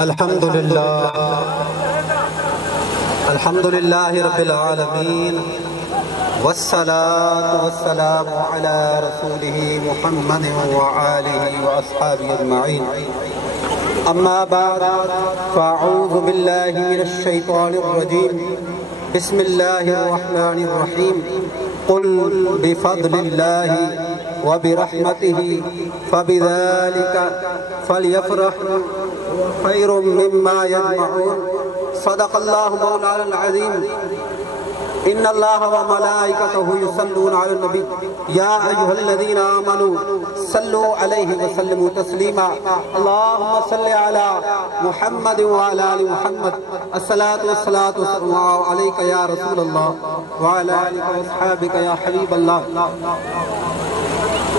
الحمدللہ رب العالمین والصلاة والسلام علی رسولہ محمد وآلہ واصحابہ اجمعین اما بعد فاعوذ باللہ من الشیطان الرجیم بسم اللہ الرحمن الرحیم قل بفضل اللہ وبرحمته فبذلك فليفرحوا خير مما يجمعون صدق الله مولانا العظيم إن الله وملائكته يصلون على النبي يا أيها الذين آمنوا صلوا عليه وسلموا تسليما اللهم صل على محمد وعلى آل محمد الصلاة والصلاة عليك يا رسول الله وعلى آلك وأصحابك يا حبيب الله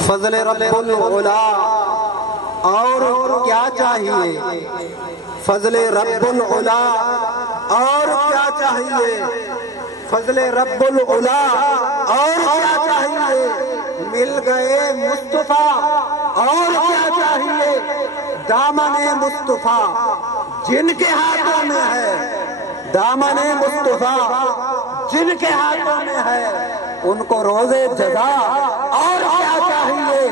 فضل رب العلا اور کیا چاہیے فضل رب العلا اور کیا چاہیے فضل رب العلا اور کیا چاہیے مل گئے مصطفیٰ اور کیا چاہیے دامن مصطفیٰ جن کے ہاتھوں میں ہے دامن مصطفیٰ جن کے ہاتھوں میں ہے ان کو روز جزا اور کیا چاہیے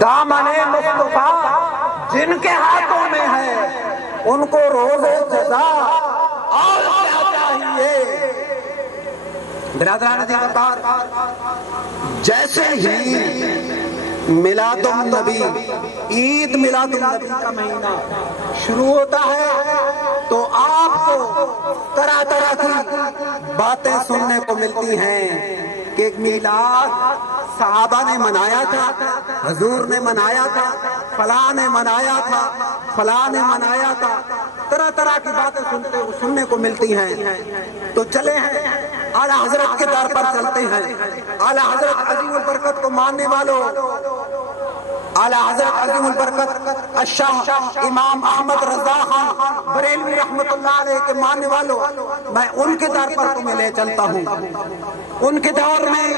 دامن مصطفیٰ جن کے ہاتھوں میں ہے ان کو روز جزا اور کیا چاہیے برادران دیوتار جیسے ہی میلاد النبی عید میلاد النبی کا مہینہ شروع ہوتا ہے تو آپ کو طرح طرح کی باتیں سننے کو ملتی ہیں کہ میلاد صحابہ نے منایا تھا حضور نے منایا تھا فلاں نے منایا تھا فلاں نے منایا تھا طرح طرح کی باتیں سننے کو ملتی ہیں تو چلے ہیں اعلیٰ حضرت کے در پر چلتے ہیں اعلیٰ حضرت عظیم البرکت کو ماننے والوں اعلیٰ حضرت عظیم البرکت الشاہ امام احمد رضا خان بریلوی رحمت اللہ علیہ کے ماننے والوں میں ان کے در پر تمہیں لے چلتا ہوں ان کے دور میں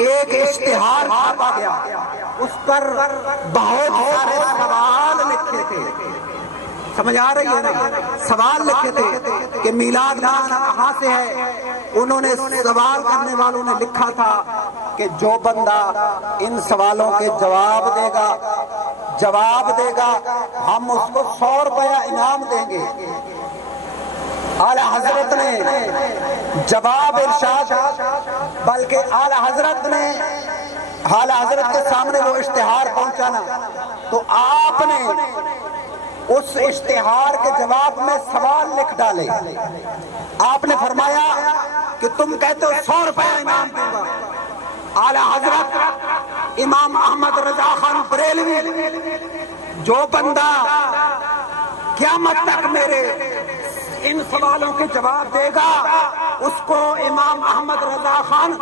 ایک اشتہار چھاپا گیا اس پر بہت سارے سوال لکھے تھے سمجھ آ رہی ہے نا سوال لکھے تھے کہ میلاد منانا کہاں سے ہے انہوں نے سوال کرنے والوں نے لکھا تھا کہ جو بندہ ان سوالوں کے جواب دے گا ہم اس کو 100 روپیہ انعام دیں گے اعلیٰ حضرت نے جواب ارشاد بلکہ اعلیٰ حضرت کے سامنے وہ اشتہار پہنچانا تو آپ نے اس اشتہار کے جواب میں سوال لکھ ڈالے آپ نے فرمایا کہ تم کہتے ہو 100 روپیہ انعام دوں گا اعلیٰ حضرت امام احمد رضا خان بریلوی جو بندہ قیامت تک میرے ان سوالوں کے جواب دے گا اس کو امام احمد رضا خان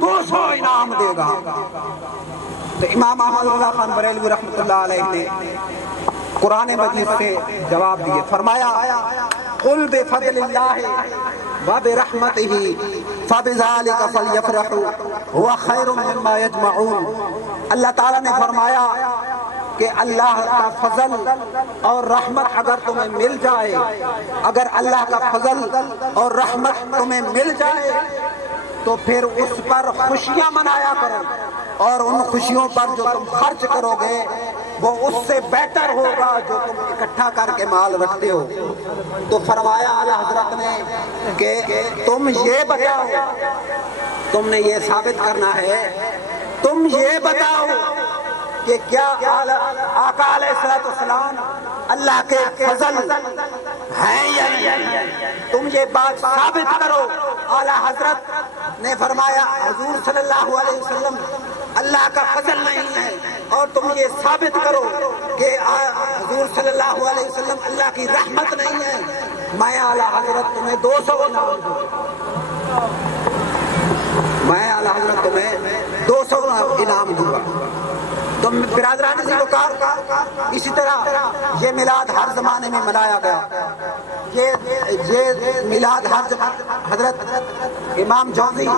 200 انعام دے گا تو امام احمد رضا خان بریلوی رحمت اللہ علیہ نے قرآن مجید سے جواب دیے فرمایا قل بفضل اللہ وبرحمتہ فبذلک فلیفرحوا هو خیر مما یجمعون اللہ تعالیٰ نے فرمایا کہ اللہ کا فضل اور رحمت اگر تمہیں مل جائے اگر اللہ کا فضل اور رحمت تمہیں مل جائے تو پھر اس پر خوشیاں منایا کرو اور ان خوشیوں پر جو تم خرچ کرو گے وہ اس سے بہتر ہوگا جو تم اکٹھا کر کے مال رکھتے ہو تو فرمایا اعلیٰ حضرت نے کہ تم یہ بتاؤ تم نے یہ ثابت کرنا ہے تم یہ بتاؤ کہ کیا آقا علیہ السلام اللہ کے فضل ہیں یا نہیں تم یہ بات ثابت کرو اعلیٰ حضرت نے فرمایا حضور صلی اللہ علیہ وسلم اللہ کا فضل نہیں ہے اور تم یہ ثابت کرو کہ حضور صلی اللہ علیہ وسلم اللہ کی رحمت نہیں ہے میں اعلیٰ حضرت تمہیں 200 انعام دوں میں اعلیٰ حضرت تمہیں 200 انعام دوں گا تو برادران ذوالوقار اسی طرح یہ میلاد ہر زمانے میں منایا گیا یہ میلاد حضرت امام جوزی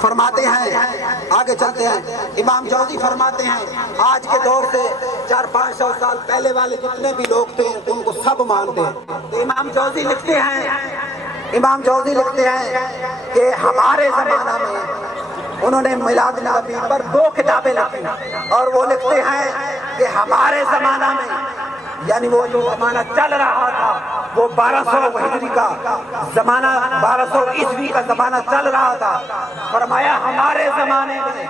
فرماتے ہیں، آگے چلتے ہیں، امام جوزی فرماتے ہیں آج کے دور سے 400-500 سال پہلے والے جتنے بھی لوگ تھے ان کو سب مانتے ہیں۔ تو امام جوزی لکھتے ہیں کہ ہمارے زمانہ میں انہوں نے میلاد نبی پر 2 کتابیں لکھی، اور وہ لکھتے ہیں کہ ہمارے زمانہ میں، یعنی وہ جو زمانہ چل رہا تھا وہ 1200 ہجری کا زمانہ، 1200 عیسوی کا زمانہ چل رہا تھا۔ فرمایا ہمارے زمانے میں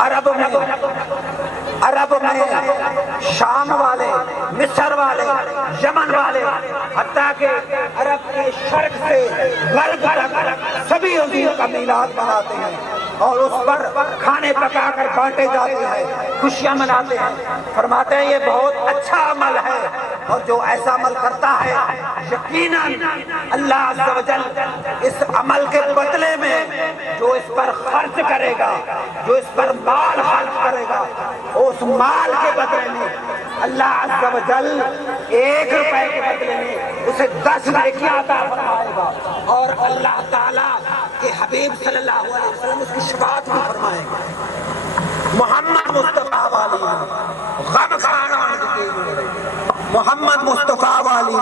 عرب میں شام والے، مصر والے، یمن والے، حتیٰ کہ عرب کے شرق سے غرب تک سبھی عظیم کا میلاد مناتے ہیں اور اس پر کھانے پکا کر بانٹے جاتے ہیں، خوشیاں مناتے ہیں۔ فرماتے ہیں یہ بہت اچھا عمل ہے، اور جو ایسا عمل کرتا ہے یقیناً اللہ عز و جل اس عمل کے بدلے میں جو اس پر خرچ کرے گا، جو اس پر مال خرچ کرے گا، اس مال کے بدلے میں اللہ عز و جل 1 روپے کے بدلے میں اسے 10 نیکیاں عطا فرمائے گا، اور اللہ تعالیٰ کہ حبیب صلی اللہ علیہ وسلم اس کی شفاعت بھی فرمائے گا۔ محمد مصطفیٰ والی غم کھاوان دی کیلوڑے، محمد مصطفیٰ والی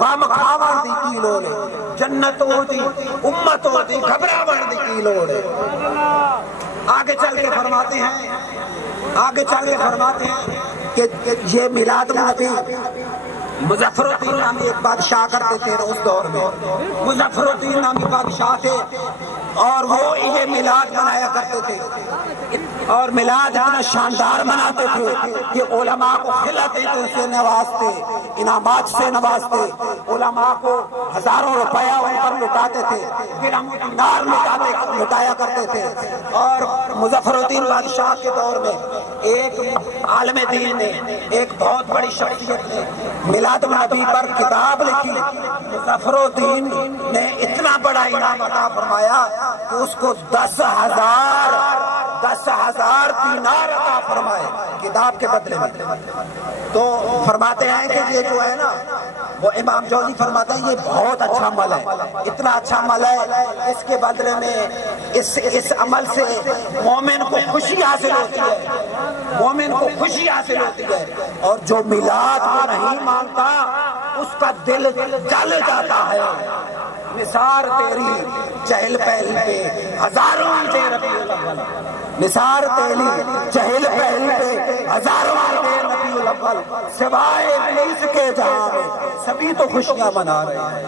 غم کھاوان دی کیلوڑے، جنت ہوتی امت ہوتی گھبراوان دی کیلوڑے۔ آگے چل کے فرماتے ہیں کہ یہ میلاد نبی مظفر الدین نامی ایک بادشاہ کرتے تھے اس دور میں، مظفر الدین نامی بادشاہ تھے، اور وہ یہ میلاد منایا کرتے تھے، اور میلاد اتنا شاندار مناتے تھے کہ علماء کو خلعت سے نوازتے، انعامات سے نوازتے، علماء کو ہزاروں روپیہ ان پر لٹاتے تھے، درہم و دینار لٹایا کرتے تھے۔ اور مظفر الدین بادشاہ کے دور میں ایک عالم دین نے، ایک بہت بڑی شخصیت نے میلاد النبی پر کتاب لکھی۔ مظفر الدین نے اتنا بڑا انعام عطا فرمایا کہ اس کو 10,000 دینار عطا فرمائے کتاب کے بدلے میں۔ تو فرماتے ہیں کہ یہ جو ہے نا، وہ امام جوزی فرماتا ہے یہ بہت اچھا عمل ہے، اتنا اچھا عمل ہے، اس کے بدلے میں اس عمل سے مومن کو خوشی حاصل ہوتی ہے، اور جو میلاد کو نہیں مانتا اس کا دل جل جاتا ہے۔ نثار تیری چہل پہل پہ ہزاروں آتے ربیع الاول، نثار تیری چہل پہل پہ ہزاروں آتے ربیع الاول، سوائے ابلیس کے جہاں میں سبھی تو خوشیاں منا رہے ہیں۔